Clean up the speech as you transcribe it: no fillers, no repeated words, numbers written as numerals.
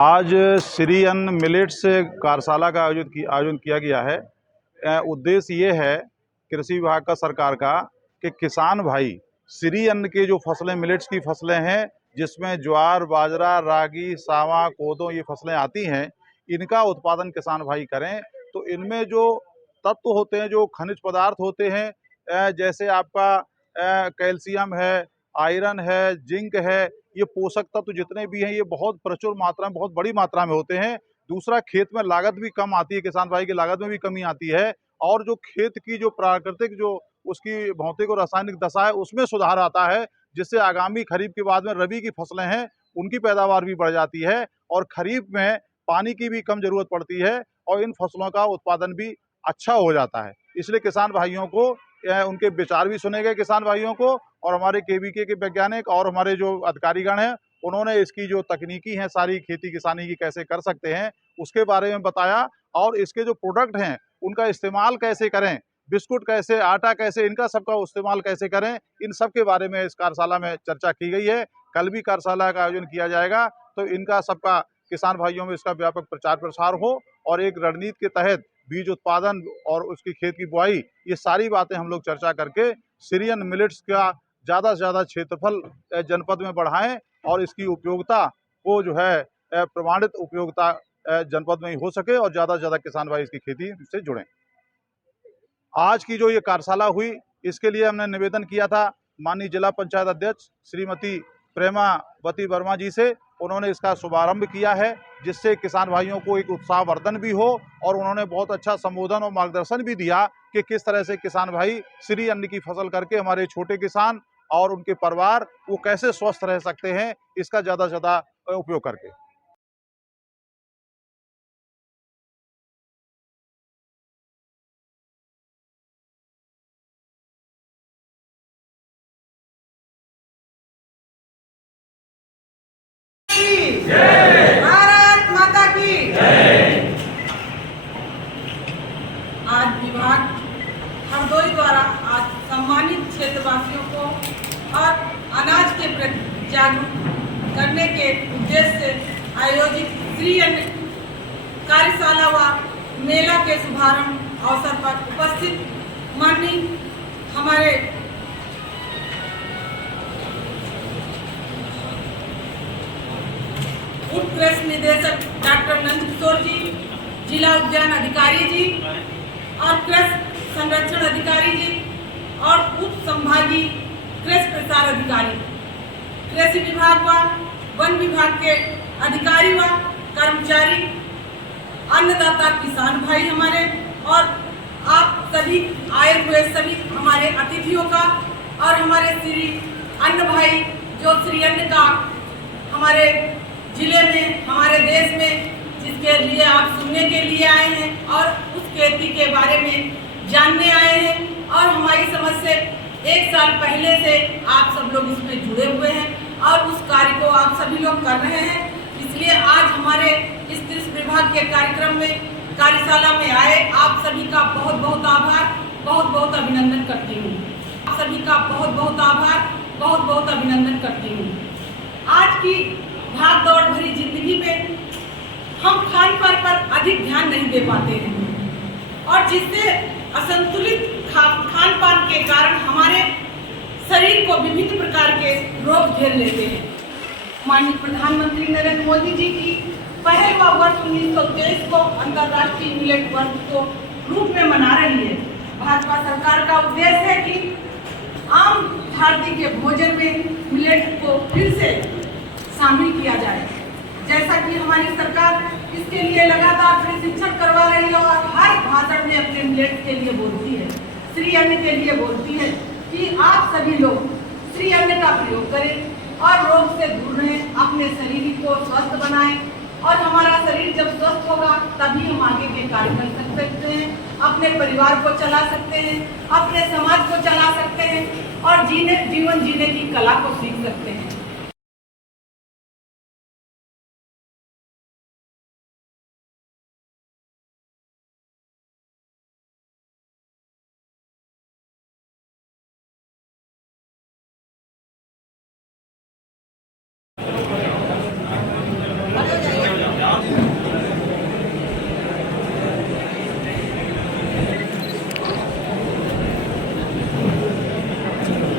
आज श्री अन्न मिलेट्स कार्यशाला का आयोजन किया गया है। उद्देश्य ये है कृषि विभाग का, सरकार का, कि किसान भाई श्री अन्न के जो फसलें, मिलेट्स की फसलें हैं, जिसमें ज्वार, बाजरा, रागी, सावा, कोदो ये फसलें आती हैं, इनका उत्पादन किसान भाई करें। तो इनमें जो तत्व होते हैं, जो खनिज पदार्थ होते हैं, जैसे आपका कैल्शियम है, आयरन है, जिंक है, ये पोषक तत्व जितने भी हैं ये बहुत प्रचुर मात्रा में, बहुत बड़ी मात्रा में होते हैं। दूसरा, खेत में लागत भी कम आती है, किसान भाई की लागत में भी कमी आती है। और जो खेत की जो प्राकृतिक, जो उसकी भौतिक और रासायनिक दशा है, उसमें सुधार आता है, जिससे आगामी खरीफ के बाद में रबी की फसलें हैं उनकी पैदावार भी बढ़ जाती है और खरीफ में पानी की भी कम जरूरत पड़ती है और इन फसलों का उत्पादन भी अच्छा हो जाता है। इसलिए किसान भाइयों को उनके विचार भी सुने गए, किसान भाइयों को, और हमारे केवीके के वैज्ञानिक और हमारे जो अधिकारीगण हैं उन्होंने इसकी जो तकनीकी हैं, सारी खेती किसानी की कैसे कर सकते हैं उसके बारे में बताया। और इसके जो प्रोडक्ट हैं उनका इस्तेमाल कैसे करें, बिस्कुट कैसे, आटा कैसे, इनका सबका इस्तेमाल कैसे करें, इन सब के बारे में इस कार्यशाला में चर्चा की गई है। कल भी कार्यशाला का आयोजन किया जाएगा, तो इनका सबका किसान भाइयों में इसका व्यापक प्रचार प्रसार हो और एक रणनीति के तहत बीज उत्पादन और उसकी खेत की बुआई, ये सारी बातें हम लोग चर्चा करके श्री अन्न मिलेट्स का ज़्यादा से ज़्यादा क्षेत्रफल जनपद में बढ़ाएं और इसकी उपयोगिता को जो है प्रमाणित उपयोगिता जनपद में ही हो सके और ज़्यादा से ज़्यादा किसान भाई इसकी खेती से जुड़ें। आज की जो ये कार्यशाला हुई, इसके लिए हमने निवेदन किया था माननीय जिला पंचायत अध्यक्ष श्रीमती प्रेमावती वर्मा जी से। उन्होंने इसका शुभारंभ किया है, जिससे किसान भाइयों को एक उत्साहवर्धन भी हो, और उन्होंने बहुत अच्छा संबोधन और मार्गदर्शन भी दिया कि किस तरह से किसान भाई श्री अन्न की फसल करके, हमारे छोटे किसान और उनके परिवार, वो कैसे स्वस्थ रह सकते हैं इसका ज़्यादा से ज़्यादा उपयोग करके। भारत माता की जय। आज विभाग हरदोई द्वारा आज सम्मानित क्षेत्रवासियों को और अनाज के प्रति जागरूक करने के उद्देश्य से आयोजित श्री अन्न कार्यशाला व मेला के शुभारंभ अवसर पर उपस्थित माननीय हमारे उप कृषि निदेशक डॉक्टर नंद किशोर जी, जिला उद्यान अधिकारी जी और कृषि संरक्षण अधिकारी जी और उप संभागीय कृषि प्रसार अधिकारी, कृषि विभाग व वन विभाग के अधिकारी व कर्मचारी, अन्नदाता किसान भाई हमारे, और आप सभी आए हुए सभी हमारे अतिथियों का, और हमारे श्री अन्न भाई जो श्री अन्न का हमारे जिले में, हमारे देश में, जिसके लिए आप सुनने के लिए आए हैं और उस खेती के बारे में जानने आए हैं, और हमारी समझ से 1 साल पहले से आप सब लोग इसमें जुड़े हुए हैं और उस कार्य को आप सभी लोग कर रहे हैं। इसलिए आज हमारे इस कृषि विभाग के कार्यक्रम में, कार्यशाला में आए आप सभी का बहुत बहुत आभार, बहुत बहुत अभिनंदन करती हूँ। आप सभी का बहुत बहुत आभार, बहुत बहुत अभिनंदन करती हूँ। आज की भाग दौड़ भरी जिंदगी में हम खान पान पर अधिक ध्यान नहीं दे पाते हैं, और जिससे असंतुलित खान पान के कारण हमारे शरीर को विभिन्न प्रकार के रोग घेर लेते हैं। माननीय प्रधानमंत्री नरेंद्र मोदी जी की पहल व वर्ष 1923 को अंतर्राष्ट्रीय मिलेट वर्ष को रूप में मना रही है। भाजपा सरकार का उद्देश्य है कि आम भारतीय के भोजन में मिलेट को फिर से शामिल किया जाए। जैसा कि हमारी सरकार इसके लिए लगातार प्रशिक्षण करवा रही है और हर भाषण में अपने मिलेट के लिए बोलती है, श्री अन्न के लिए बोलती है कि आप सभी लोग श्री अन्न का प्रयोग करें और रोग से दूर रहें, अपने शरीर को स्वस्थ बनाएं, और हमारा शरीर जब स्वस्थ होगा तभी हम आगे के कार्य कर सकते हैं, अपने परिवार को चला सकते हैं, अपने समाज को चला सकते हैं और जीवन जीने की कला को सीख सकते हैं।